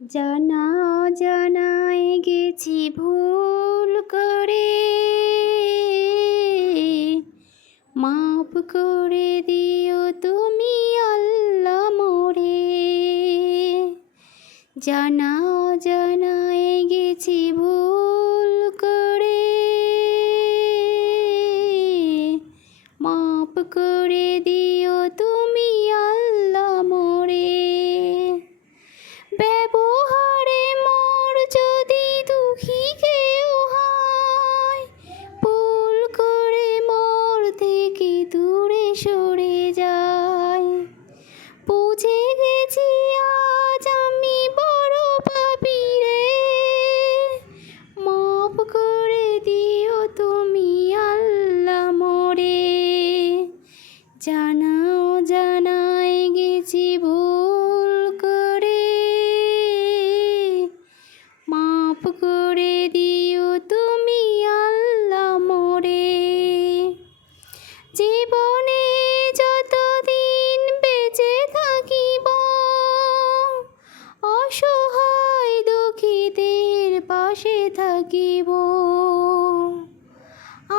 জানা অজানায় গেছি ভুল করে, মাফ করে দিও তুমি আল্লাহ মোরে। জানা অজানায় গেছি ভুল করে, মাফ করে দিও তুমি আল্লাহ মোরে। ব্যবহারে মোর যদি দুঃখী কেউ হয়, ভুল করে মোর থেকে দূরে সরে যায়। বুঝে গেছি আজ আমি বড় পাপী রে, মাফ করে দিও তুমি আল্লাহ মোরে। জানা অজানায় গেছি ভুল করে, মাফ করে দিও তুমি আল্লাহ মোরে। জীবনে যতদিন বেঁচে থাকিব, অসহায় দুঃখীদের পাশে থাকিব।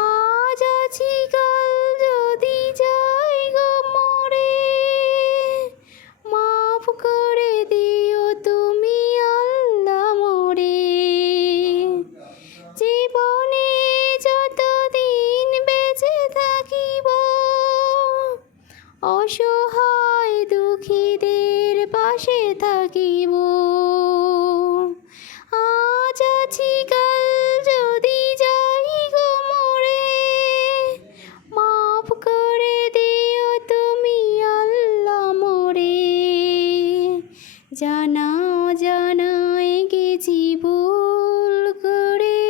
আজ আছি কাল যদি যাই গো মোরে, মাফ করে দিও তুমি আল্লাহ মোরে। জীবনে যতদিন বেঁচে থাকিব, অসহায় দুঃখীদের পাশে থাকিব। আজ আছি কাল যদি যাই গো মোরে, মাফ করে দিও তুমি আল্লাহ মোরে। জানা অজানায় গেছি ভুল করে,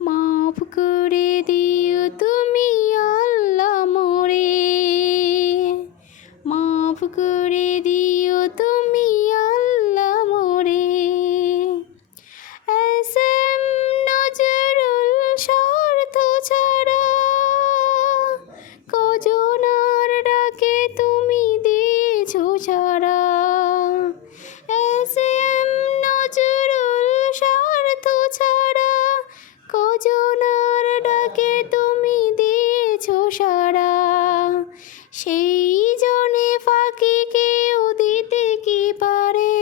মাফ করে দিও তুমি আল্লাহ মোরে। মাফ করে দিও তুমি আল্লাহ মোরে। এস.এম. নজরুল স্বার্থ ছাড়া কজনার ডাকে তুমি দিয়েছো সাড়া। এস.এম. নজরুল স্বার্থ ছাড়া কজনার ডাকে তুমি দিয়েছো সাড়া। সেই জনে ফাঁকি কেউ দিতে কি পারে,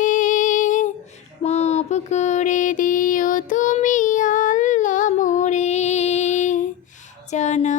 মাফ করে দিও তুমি আল্লাহ মোরে। জানা